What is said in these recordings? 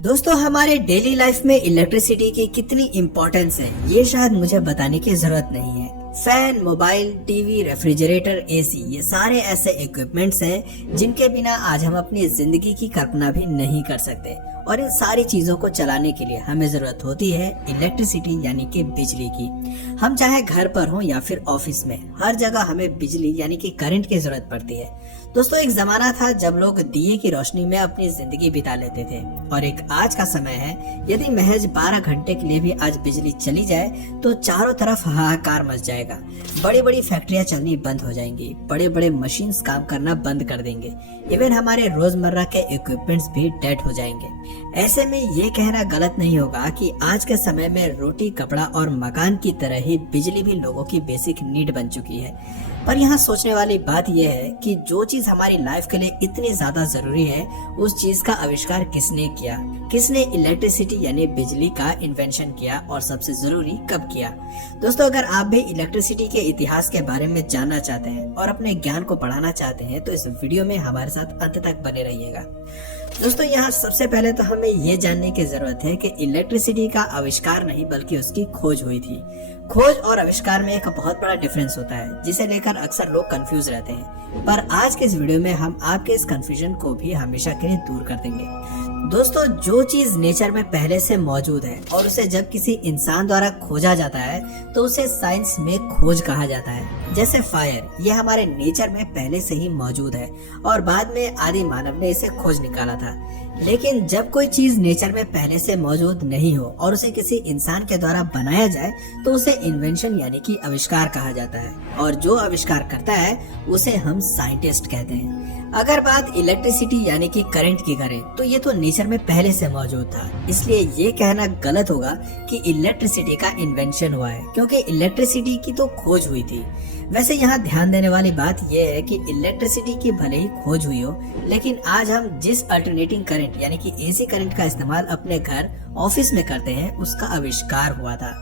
दोस्तों, हमारे daily life में इलेक्ट्रिसिटी की कितनी इम्पोर्टेंस है ये शायद मुझे बताने की जरूरत नहीं है। Fan, mobile, TV, refrigerator, AC, ये सारे ऐसे इक्विपमेंट्स हैं जिनके बिना आज हम अपनी जिंदगी की कल्पना भी नहीं कर सकते। और इन सारी चीजों को चलाने के लिए हमें जरूरत होती है इलेक्ट्रिसिटी यानी कि बिजली की। हम चाहे घर पर हो या फिर ऑफिस में, हर जगह हमें बिजली यानी कि करंट की जरूरत पड़ती है। दोस्तों, एक जमाना था जब लोग दिए की रोशनी में अपनी जिंदगी बिता लेते थे, और एक आज का समय है यदि महज 12 घंटे के लिए भी आज बिजली चली जाए तो चारों तरफ हाहाकार मच जाएगा। बड़ी बड़ी फैक्ट्रियां चलनी बंद हो जाएंगी, बड़े बड़े मशीन्स काम करना बंद कर देंगे, इवन हमारे रोजमर्रा के इक्विपमेंट्स भी डेड हो जाएंगे। ऐसे में ये कहना गलत नहीं होगा कि आज के समय में रोटी, कपड़ा और मकान की तरह ही बिजली भी लोगों की बेसिक नीड बन चुकी है। पर यहाँ सोचने वाली बात यह है कि जो चीज हमारी लाइफ के लिए इतनी ज्यादा जरूरी है, उस चीज का आविष्कार किसने किया? किसने इलेक्ट्रिसिटी यानी बिजली का इन्वेंशन किया, और सबसे जरूरी कब किया? दोस्तों, अगर आप भी इलेक्ट्रिसिटी के इतिहास के बारे में जानना चाहते हैं और अपने ज्ञान को बढ़ाना चाहते हैं तो इस वीडियो में हमारे साथ अंत तक बने रहिएगा। दोस्तों, यहाँ सबसे पहले तो हमें ये जानने की जरूरत है कि इलेक्ट्रिसिटी का आविष्कार नहीं बल्कि उसकी खोज हुई थी। खोज और आविष्कार में एक बहुत बड़ा डिफरेंस होता है, जिसे लेकर अक्सर लोग कंफ्यूज रहते हैं। पर आज के इस वीडियो में हम आपके इस कंफ्यूजन को भी हमेशा के लिए दूर कर देंगे। दोस्तों, जो चीज नेचर में पहले से मौजूद है और उसे जब किसी इंसान द्वारा खोजा जाता है तो उसे साइंस में खोज कहा जाता है। जैसे फायर, ये हमारे नेचर में पहले से ही मौजूद है और बाद में आदि मानव ने इसे खोज निकाला था। लेकिन जब कोई चीज नेचर में पहले से मौजूद नहीं हो और उसे किसी इंसान के द्वारा बनाया जाए तो उसे इन्वेंशन यानी कि आविष्कार कहा जाता है, और जो आविष्कार करता है उसे हम साइंटिस्ट कहते हैं। अगर बात इलेक्ट्रिसिटी यानी कि करंट की करें तो ये तो नेचर में पहले से मौजूद था, इसलिए ये कहना गलत होगा कि इलेक्ट्रिसिटी का इन्वेंशन हुआ है, क्योंकि इलेक्ट्रिसिटी की तो खोज हुई थी। वैसे यहाँ ध्यान देने वाली बात यह है कि इलेक्ट्रिसिटी की भले ही खोज हुई हो, लेकिन आज हम जिस अल्टरनेटिंग करंट यानी कि एसी करंट का इस्तेमाल अपने घर, ऑफिस में करते हैं, उसका आविष्कार हुआ था।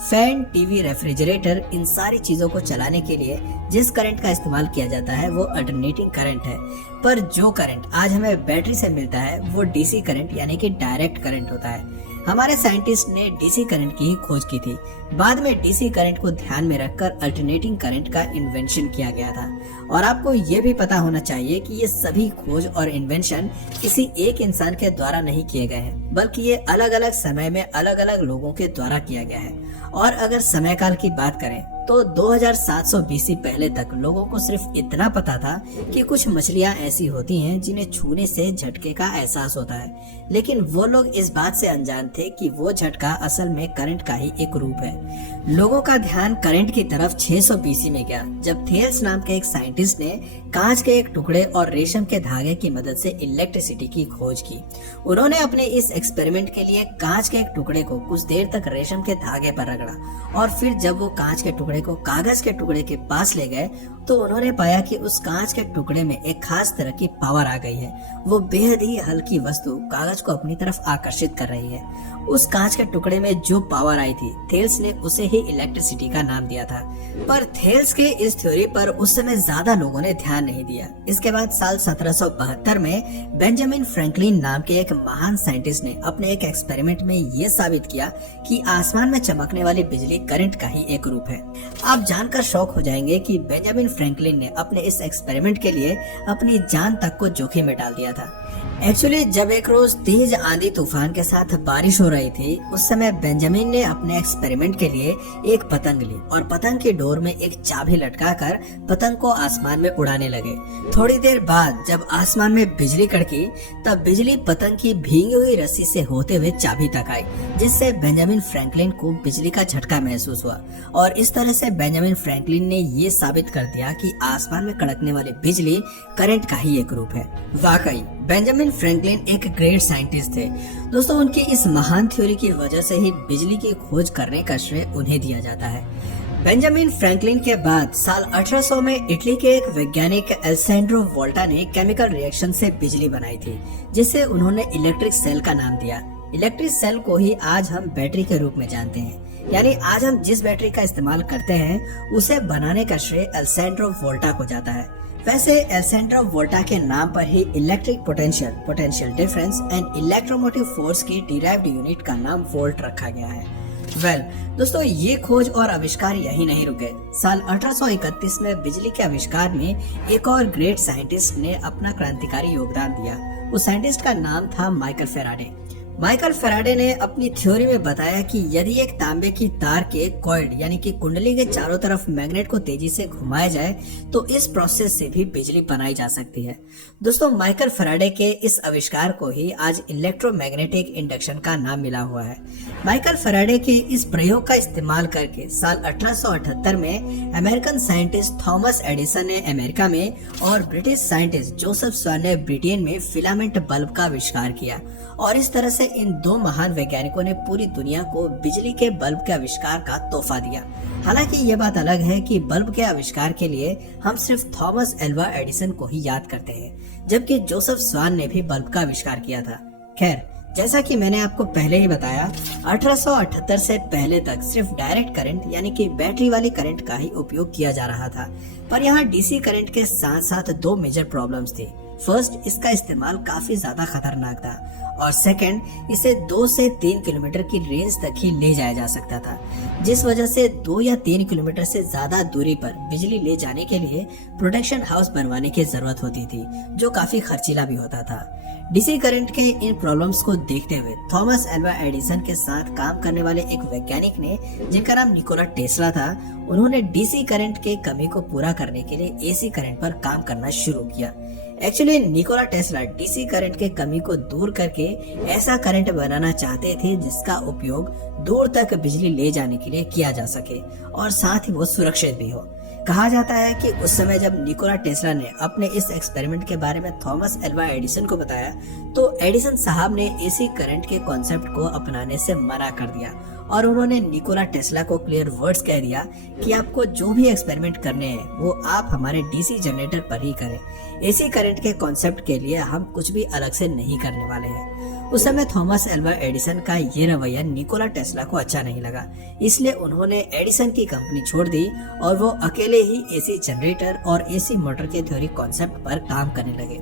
फैन, टीवी, रेफ्रिजरेटर, इन सारी चीजों को चलाने के लिए जिस करंट का इस्तेमाल किया जाता है वो अल्टरनेटिंग करंट है। पर जो करंट आज हमें बैटरी से मिलता है वो डीसी करंट यानी कि डायरेक्ट करंट होता है। हमारे साइंटिस्ट ने डीसी करंट की ही खोज की थी। बाद में डीसी करंट को ध्यान में रखकर अल्टरनेटिंग करंट का इन्वेंशन किया गया था। और आपको ये भी पता होना चाहिए कि ये सभी खोज और इन्वेंशन किसी एक इंसान के द्वारा नहीं किए गए हैं, बल्कि ये अलग अलग समय में अलग अलग लोगों के द्वारा किया गया है। और अगर समय काल की बात करें तो 2700 बीसी पहले तक लोगों को सिर्फ इतना पता था कि कुछ मछलियां ऐसी होती हैं जिन्हें छूने से झटके का एहसास होता है, लेकिन वो लोग इस बात से अनजान थे कि वो झटका असल में करंट का ही एक रूप है। लोगों का ध्यान करंट की तरफ 600 बीसी में गया, जब थेल्स नाम के एक साइंटिस्ट ने कांच के एक टुकड़े और रेशम के धागे की मदद से इलेक्ट्रिसिटी की खोज की। उन्होंने अपने इस एक्सपेरिमेंट के लिए कांच के एक टुकड़े को कुछ देर तक रेशम के धागे पर रगड़ा, और फिर जब वो कांच के टुकड़े को कागज के टुकड़े के पास ले गए तो उन्होंने पाया कि उस कांच के टुकड़े में एक खास तरह की पावर आ गई है। वो बेहद ही हल्की वस्तु कागज को अपनी तरफ आकर्षित कर रही है। उस कांच के टुकड़े में जो पावर आई थी, थेल्स ने उसे ही इलेक्ट्रिसिटी का नाम दिया था। पर थेल्स के इस थ्योरी पर उस समय ज्यादा लोगों ने ध्यान नहीं दिया। इसके बाद साल 1772 में बेंजामिन फ्रैंकलिन नाम के एक महान साइंटिस्ट ने अपने एक एक्सपेरिमेंट में ये साबित किया कि आसमान में चमकने वाली बिजली करंट का ही एक रूप है। आप जानकर शौक हो जाएंगे कि बेंजामिन फ्रैंकलिन ने अपने इस एक्सपेरिमेंट के लिए अपनी जान तक को जोखिम में डाल दिया था। एक्चुअली जब एक रोज तेज आंधी तूफान के साथ बारिश हो रही थी, उस समय बेंजामिन ने अपने एक्सपेरिमेंट के लिए एक पतंग ली और पतंग की डोर में एक चाबी लटकाकर पतंग को आसमान में उड़ाने लगे। थोड़ी देर बाद जब आसमान में बिजली कड़की, तब बिजली पतंग की भींगी हुई रस्सी से होते हुए चाबी तक आई, जिससे बेंजामिन फ्रैंकलिन को बिजली का झटका महसूस हुआ। और इस तरह से बेंजामिन फ्रैंकलिन ने ये साबित कर दिया कि आसमान में कड़कने वाली बिजली करंट का ही एक रूप है। वाकई बेंजामिन फ्रैंकलिन एक ग्रेट साइंटिस्ट थे। दोस्तों, उनकी इस महान थ्योरी की वजह से ही बिजली की खोज करने का श्रेय उन्हें दिया जाता है। बेंजामिन फ्रैंकलिन के बाद साल 1800 में इटली के एक वैज्ञानिक एल्सेंड्रो वोल्टा ने केमिकल रिएक्शन से बिजली बनाई थी, जिसे उन्होंने इलेक्ट्रिक सेल का नाम दिया। इलेक्ट्रिक सेल को ही आज हम बैटरी के रूप में जानते हैं, यानी आज हम जिस बैटरी का इस्तेमाल करते हैं उसे बनाने का श्रेय एल्सेंड्रो वोल्टा को जाता है। वैसे एल्सेंड्रो वोल्टा के नाम पर ही electric potential difference and electromotive force की डिराइव्ड यूनिट का नाम वोल्ट रखा गया है। दोस्तों, ये खोज और आविष्कार यही नहीं रुके। साल 1831 में बिजली के आविष्कार में एक और ग्रेट साइंटिस्ट ने अपना क्रांतिकारी योगदान दिया। उस साइंटिस्ट का नाम था माइकल फेराडे। माइकल फेराडे ने अपनी थ्योरी में बताया कि यदि एक तांबे की तार के कॉइल यानी कि कुंडली के चारों तरफ मैग्नेट को तेजी से घुमाया जाए तो इस प्रोसेस से भी बिजली बनाई जा सकती है। दोस्तों, माइकल फेराडे के इस आविष्कार को ही आज इलेक्ट्रोमैग्नेटिक इंडक्शन का नाम मिला हुआ है। माइकल फेराडे के इस प्रयोग का इस्तेमाल करके साल 1878 में अमेरिकन साइंटिस्ट थॉमस एडिसन ने अमेरिका में और ब्रिटिश साइंटिस्ट जोसेफ स्वान ने ब्रिटेन में फिलामेंट बल्ब का आविष्कार किया और इस तरह से इन दो महान वैज्ञानिकों ने पूरी दुनिया को बिजली के बल्ब के आविष्कार का तोहफा दिया। हालांकि ये बात अलग है कि बल्ब के आविष्कार के लिए हम सिर्फ थॉमस एल्वा एडिसन को ही याद करते हैं, जबकि जोसेफ स्वान ने भी बल्ब का आविष्कार किया था। खैर, जैसा कि मैंने आपको पहले ही बताया, 1878 से पहले तक सिर्फ डायरेक्ट करंट यानी कि बैटरी वाली करंट का ही उपयोग किया जा रहा था। पर यहाँ डीसी करंट के साथ साथ दो मेजर प्रॉब्लम्स थी। फर्स्ट, इसका इस्तेमाल काफी ज्यादा खतरनाक था और सेकंड, इसे 2 से 3 किलोमीटर की रेंज तक ही ले जाया जा सकता था, जिस वजह से 2 या 3 किलोमीटर से ज्यादा दूरी पर बिजली ले जाने के लिए प्रोटेक्शन हाउस बनवाने की जरूरत होती थी, जो काफी खर्चीला भी होता था। डीसी करंट के इन प्रॉब्लम्स को देखते हुए थॉमस एल्वा एडिसन के साथ काम करने वाले एक वैज्ञानिक ने, जिनका नाम निकोला टेस्ला था, उन्होंने डीसी करंट के कमी को पूरा करने के लिए एसी करंट पर काम करना शुरू किया। Actually Nikola Tesla DC current के कमी को दूर करके ऐसा करंट बनाना चाहते थे जिसका उपयोग दूर तक बिजली ले जाने के लिए किया जा सके और साथ ही वो सुरक्षित भी हो। कहा जाता है कि उस समय जब निकोला टेस्ला ने अपने इस एक्सपेरिमेंट के बारे में थॉमस एल्वा एडिसन को बताया तो एडिसन साहब ने एसी करंट के कॉन्सेप्ट को अपनाने से मना कर दिया और उन्होंने निकोला टेस्ला को क्लियर वर्ड्स कह दिया कि आपको जो भी एक्सपेरिमेंट करने हैं वो आप हमारे डीसी जनरेटर पर ही करें। एसी करंट के कॉन्सेप्ट के लिए हम कुछ भी अलग से नहीं करने वाले हैं। उस समय थॉमस एल्वा एडिसन का ये रवैया निकोला टेस्ला को अच्छा नहीं लगा, इसलिए उन्होंने एडिसन की कंपनी छोड़ दी और वो अकेले ही एसी जनरेटर और एसी मोटर के थ्योरी कॉन्सेप्ट पर काम करने लगे।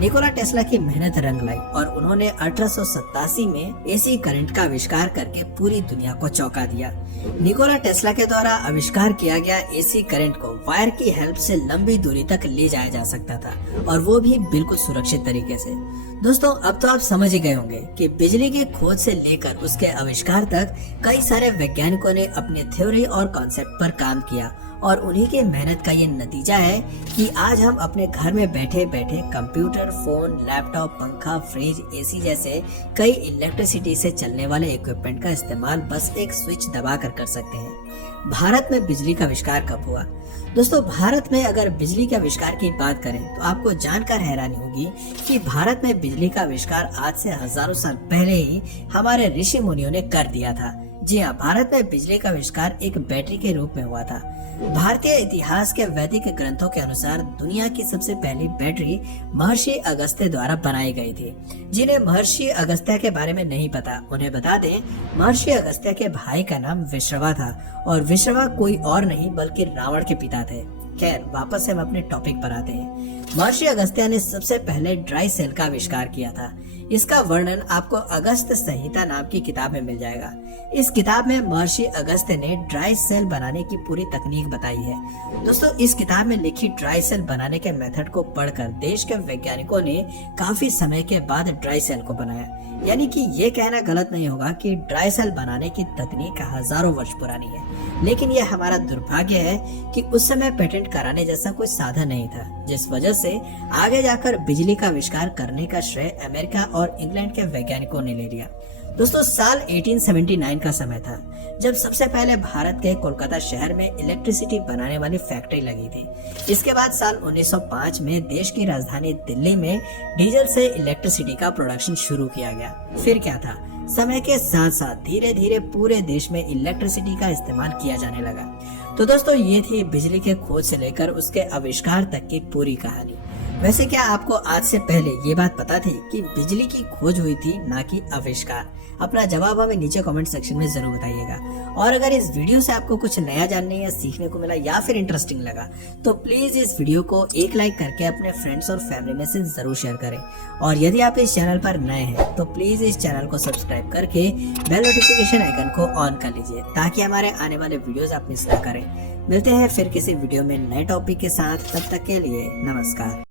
निकोला टेस्ला की मेहनत रंग लाई और उन्होंने 1887 में एसी करंट का आविष्कार करके पूरी दुनिया को चौंका दिया। निकोला टेस्ला के द्वारा आविष्कार किया गया एसी करंट को वायर की हेल्प से लंबी दूरी तक ले जाया जा सकता था और वो भी बिल्कुल सुरक्षित तरीके से। दोस्तों, अब तो आप समझ ही गए होंगे कि बिजली की खोज से लेकर उसके आविष्कार तक कई सारे वैज्ञानिकों ने अपने थ्योरी और कॉन्सेप्ट पर काम किया और उन्हीं की मेहनत का ये नतीजा है कि आज हम अपने घर में बैठे बैठे कंप्यूटर, फोन, लैपटॉप, पंखा, फ्रिज, एसी जैसे कई इलेक्ट्रिसिटी से चलने वाले इक्विपमेंट का इस्तेमाल बस एक स्विच दबाकर कर सकते हैं। भारत में बिजली का आविष्कार कब हुआ? दोस्तों, भारत में अगर बिजली के आविष्कार की बात करें तो आपको जानकर हैरानी होगी कि भारत में बिजली का आविष्कार आज से हजारों साल पहले ही हमारे ऋषि मुनियों ने कर दिया था। जी हाँ, भारत में बिजली का आविष्कार एक बैटरी के रूप में हुआ था। भारतीय इतिहास के वैदिक ग्रंथों के अनुसार दुनिया की सबसे पहली बैटरी महर्षि अगस्त्य द्वारा बनाई गई थी। जिन्हें महर्षि अगस्त्य के बारे में नहीं पता, उन्हें बता दें, महर्षि अगस्त्य के भाई का नाम विश्रवा था और विश्रवा कोई और नहीं बल्कि रावण के पिता थे। खैर, वापस से हम अपने टॉपिक पर आते हैं। महर्षि अगस्त्य ने सबसे पहले ड्राई सेल का आविष्कार किया था। इसका वर्णन आपको अगस्त संहिता नाम की किताब में मिल जाएगा। इस किताब में महर्षि अगस्त्य ने ड्राई सेल बनाने की पूरी तकनीक बताई है। दोस्तों, इस किताब में लिखी ड्राई सेल बनाने के मेथड को पढ़कर देश के वैज्ञानिकों ने काफी समय के बाद ड्राई सेल को बनाया। यानी कि ये कहना गलत नहीं होगा कि ड्राई सेल बनाने की तकनीक हजारों वर्ष पुरानी है, लेकिन यह हमारा दुर्भाग्य है कि उस समय पेटेंट कराने जैसा कोई साधन नहीं था, जिस वजह से आगे जाकर बिजली का आविष्कार करने का श्रेय अमेरिका और इंग्लैंड के वैज्ञानिकों ने ले लिया। दोस्तों, साल 1879 का समय था जब सबसे पहले भारत के कोलकाता शहर में इलेक्ट्रिसिटी बनाने वाली फैक्ट्री लगी थी। इसके बाद साल 1905 में देश की राजधानी दिल्ली में डीजल से इलेक्ट्रिसिटी का प्रोडक्शन शुरू किया गया। फिर क्या था, समय के साथ साथ धीरे धीरे पूरे देश में इलेक्ट्रिसिटी का इस्तेमाल किया जाने लगा। तो दोस्तों, ये थी बिजली के खोज से लेकर उसके आविष्कार तक की पूरी कहानी। वैसे क्या आपको आज से पहले ये बात पता थी कि बिजली की खोज हुई थी, ना कि आविष्कार? अपना जवाब हमें नीचे कमेंट सेक्शन में जरूर बताइएगा। और अगर इस वीडियो से आपको कुछ नया जानने या सीखने को मिला या फिर इंटरेस्टिंग लगा तो प्लीज इस वीडियो को एक लाइक करके अपने फ्रेंड्स और फैमिली में से जरूर शेयर करें। और यदि आप इस चैनल पर नए हैं तो प्लीज इस चैनल को सब्सक्राइब करके बेल नोटिफिकेशन आइकन को ऑन कर लीजिए, ताकि हमारे आने वाले वीडियोस आप मिस ना करें। मिलते हैं फिर किसी वीडियो में नए टॉपिक के साथ, तब तक के लिए नमस्कार।